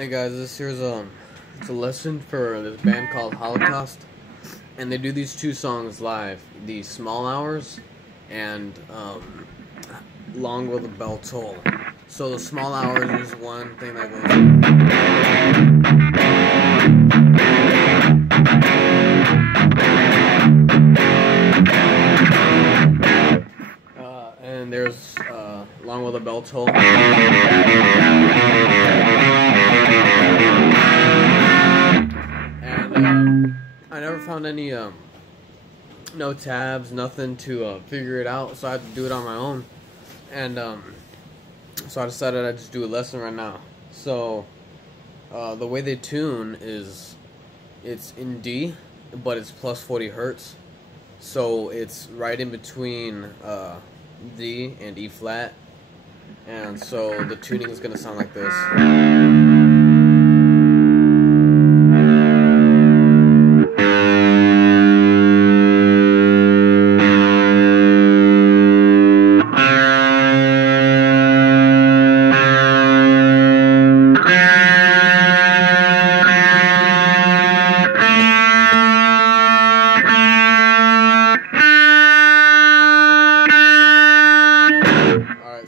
Hey guys, it's a lesson for this band called Holocaust, and they do these two songs live: the Small Hours and Long Will the Bell Toll. So the Small Hours is one thing that goes, and there's Long Will the Bell Toll. I never found any no tabs, nothing to figure it out, so I had to do it on my own. And so I decided I'd just do a lesson right now. So the way they tune is it's in D, but it's plus 40 hertz. So it's right in between D and E flat. And so the tuning is going to sound like this.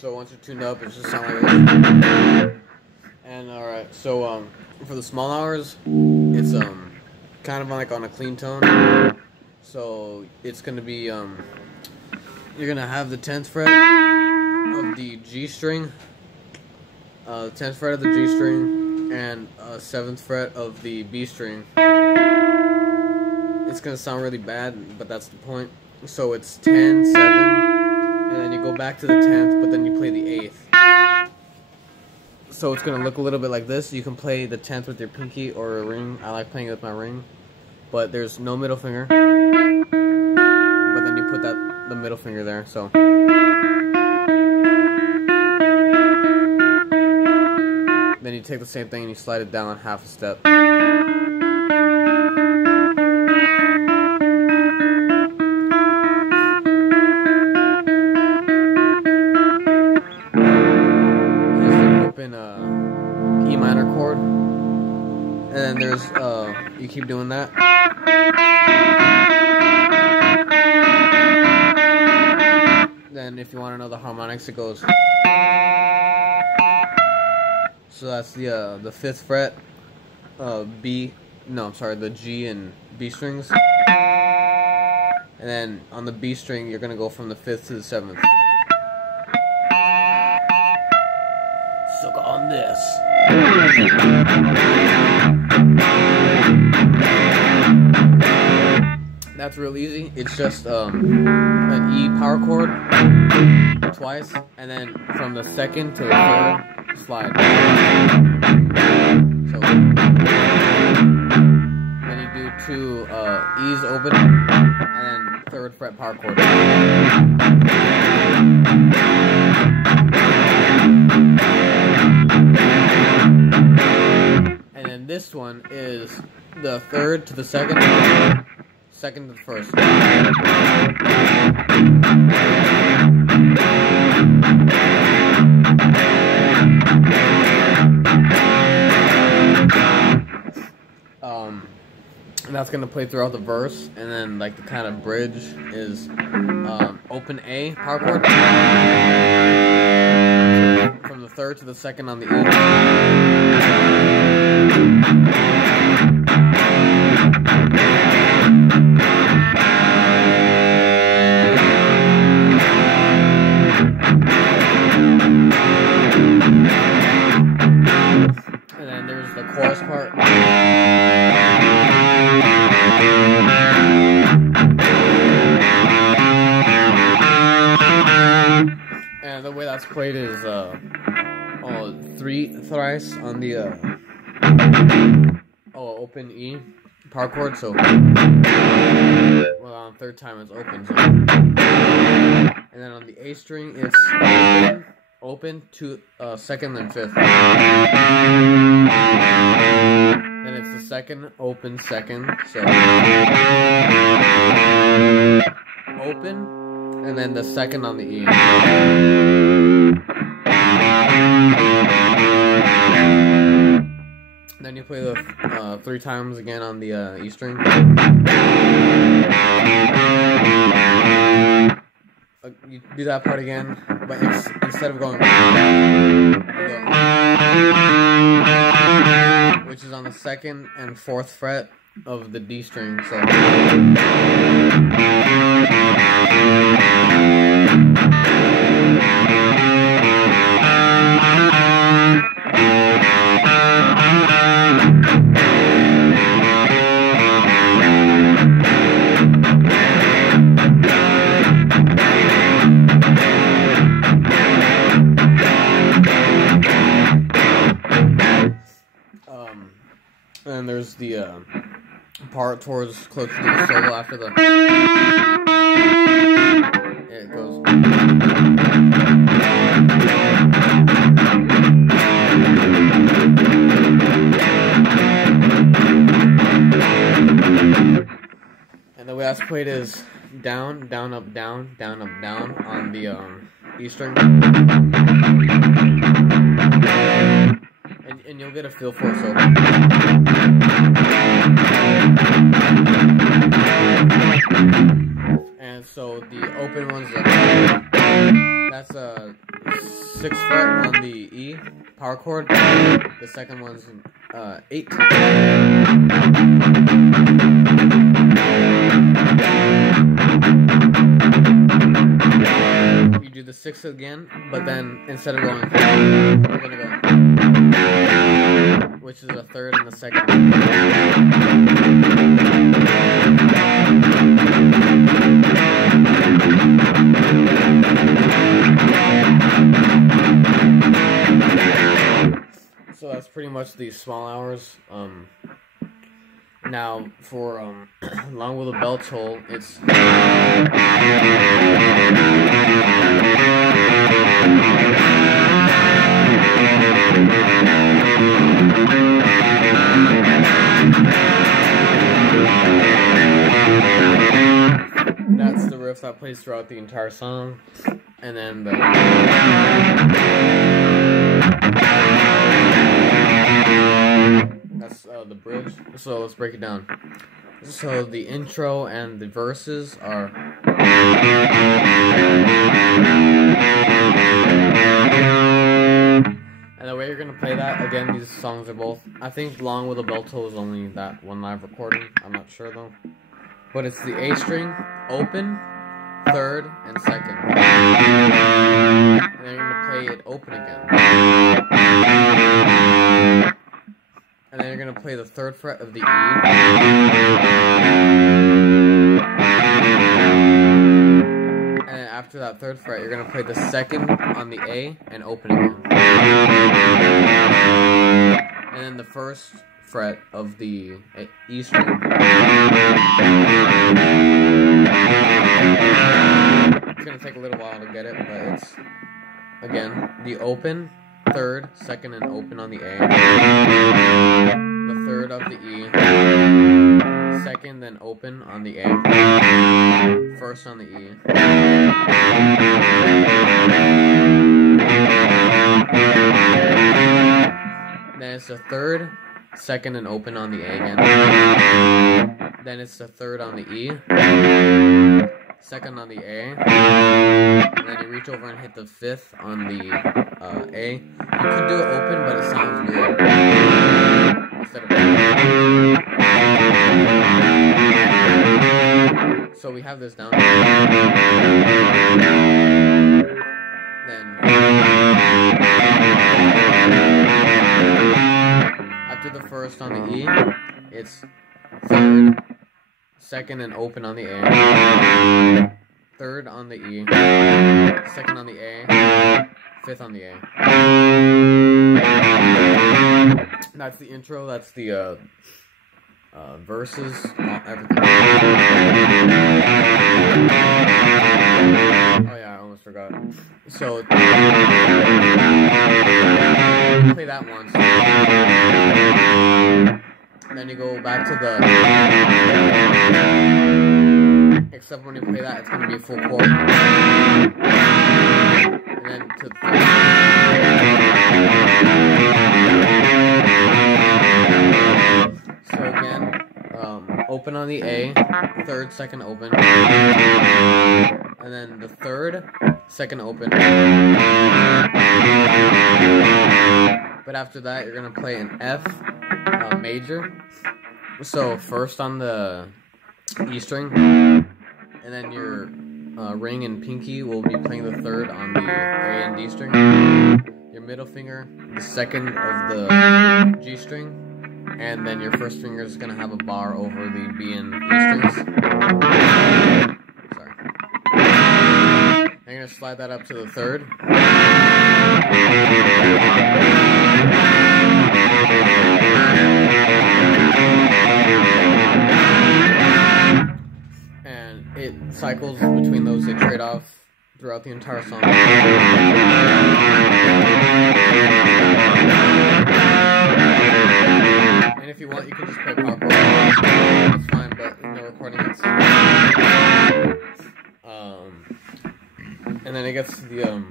So once you're tuned up, it should sound like this. And alright, so for the small hours, it's kind of like on a clean tone. So it's gonna be you're gonna have the 10th fret of the G string, 10th fret of the G string, and 7th fret of the B string. It's gonna sound really bad, but that's the point. So it's 10, 7. And then you go back to the 10th, but then you play the 8th. So it's going to look a little bit like this. You can play the 10th with your pinky or a ring. I like playing it with my ring. But there's no middle finger. But then you put the middle finger there. So then you take the same thing and you slide it down half a step. E minor chord, and then there's you keep doing that, then if you want to know the harmonics, it goes, so that's the 5th fret, the G and B strings, and then on the B string you're gonna go from the 5th to the 7th. Suck on this. That's real easy. It's just an E power chord twice, and then from the 2nd to the 3rd slide. So then you do 2 E's open, and then 3rd fret power chord. And then this one is the 3rd to the 2nd, 2nd to the 1st. And that's gonna play throughout the verse, and then like the kind of bridge is open A power chord from the 3rd to the 2nd on the E. And then there's the chorus part. And the way that's played is 3 thrice on the open E power chord. So on 3rd time it's open. So. And then on the A string it's open to 2nd and 5th. Then it's the 2nd open 2nd. So open, and then the 2nd on the E. then you play the 3 times again on the E string. You do that part again, but instead of going, you go, which is on the 2nd and 4th fret of the D string. So. And there's the part towards close to the solo after the. It goes. And the way that's played is down, down, up, down, down, up, down on the E string. And you'll get a feel for it. So. And so the open one's that's a 6th fret on the E power chord. The second one's 8. You do the 6th again, but then instead of going, we're gonna go, which is a 3rd and the 2nd. So that's pretty much the small hours. Now for Long Will the Bell Toll, it's that's the riff that plays throughout the entire song, and then that's the bridge. So let's break it down. So the intro and the verses are. And the way you're gonna play that, again, these songs are both. I think Long Will the Bell Toll is only that one live recording. I'm not sure though. But it's the A string, open, 3rd, and 2nd. And then you're gonna play it open again. And then you're gonna play the 3rd fret of the E. And then after that 3rd fret, you're gonna play the 2nd on the A and open again. And then the 1st fret of the E string. It's gonna take a little while to get it, but it's again the open, 3rd, 2nd, and open on the A. The 3rd of the E. 2nd, then open on the A. 1st on the E. Then it's the 3rd, 2nd, and open on the A again. Then it's the 3rd on the E. 2nd on the A. And then you reach over and hit the 5th on the A. You could do it open, but it sounds weird. Instead of. So we have this down. Then. After the 1st on the E, it's 3rd, 2nd, and open on the A. 3rd on the E. 2nd on the A. 5th on the A. That's the intro. That's the verses. Everything. Oh yeah, I almost forgot. So play that once. Then you go back to the. Except when you play that, it's going to be a full chord. And then to the. on the A, third, second open, and then the third, second open. But after that, you're gonna play an F major. So first on the E string, and then your ring and pinky will be playing the third on the A and D string. Your middle finger, the second of the G string, and then your first finger is gonna have a bar over the B and E strings. Sorry. I'm gonna slide that up to the third. And it cycles between those, they trade off throughout the entire song. And if you want, you can just play power chord. That's fine, but in the recording it's... and then it gets to the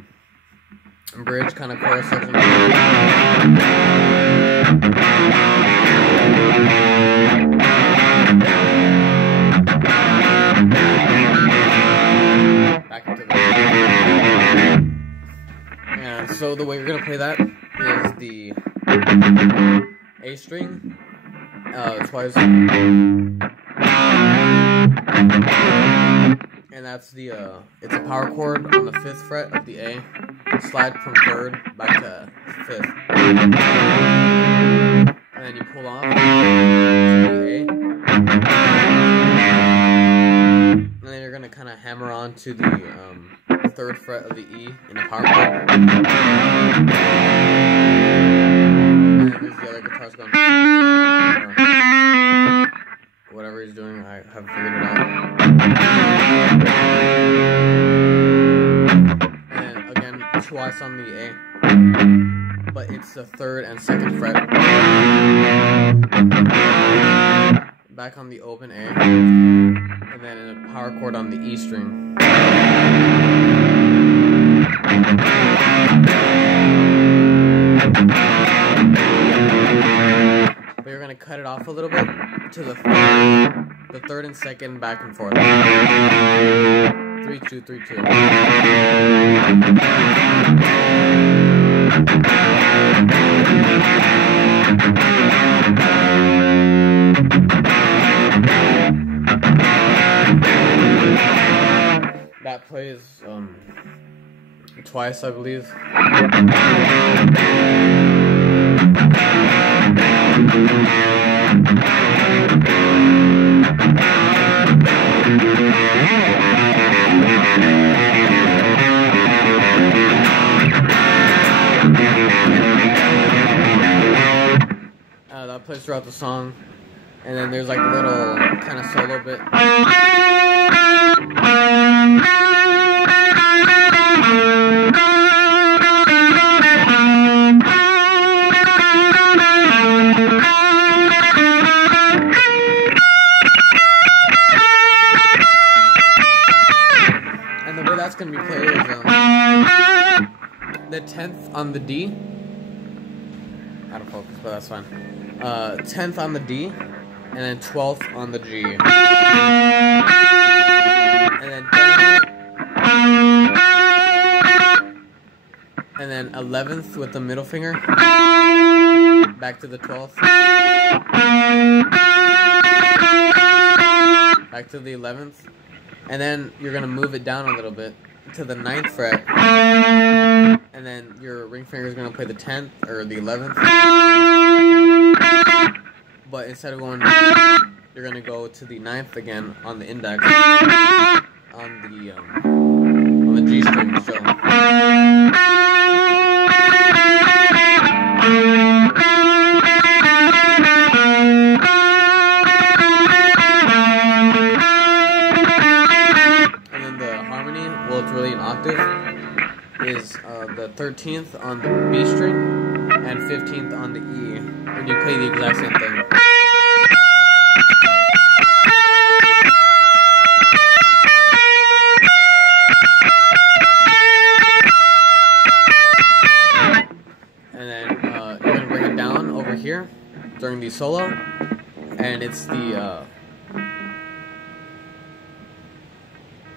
bridge kind of chorus section. Back into the... And so the way you're gonna play that is the A string twice, and that's the it's a power chord on the 5th fret of the A. Slide from 3rd back to 5th, and then you pull off to the A, and then you're gonna kind of hammer on to the 3rd fret of the E in a power chord. And there's the other guitars going, whatever he's doing, I haven't figured it out. And then again, twice on the A, but it's the 3rd and 2nd fret. Back on the open A, and then in a power chord on the E string. But you're gonna cut it off a little bit to the 3rd and 2nd, back and forth. 3 2 3 2. That plays twice, I believe. That plays throughout the song, and then there's like a little kind of solo bit. And the way that's going to be played is the 10th on the D. Out of focus, but that's fine. 10th on the D, and then 12th on the G. And then 11th with the middle finger. Back to the 12th. Back to the 11th. And then you're going to move it down a little bit to the 9th fret. And then your ring finger is going to play the 10th or the 11th. But instead of going, you're going to go to the 9th again on the index on the G string. So and then the harmony, well, it's really an octave, is the 13th on the B string and 15th on the E, and you play the exact same thing. And then you're going to bring it down over here during the solo, and it's the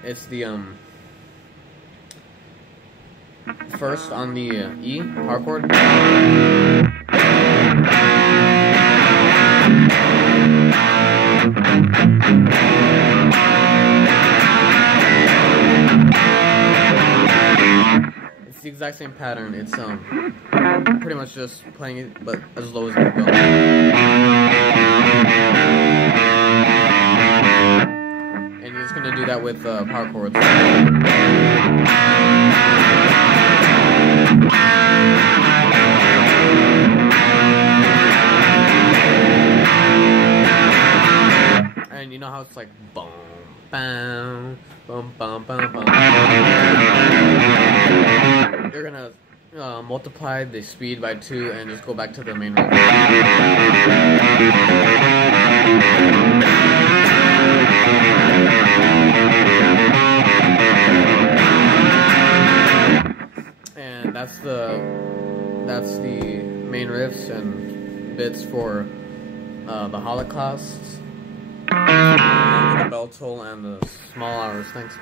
It's the first on the E power chord. It's the exact same pattern. It's pretty much just playing it, but as low as it can go. And you're just gonna do that with power chords. And you know how it's like boom, bam, boom, bum, bum, bum. You're gonna multiply the speed by 2 and just go back to the main riff. And that's the main riffs and bits for the Holocaust, the bell toll, and the small hours. Thanks.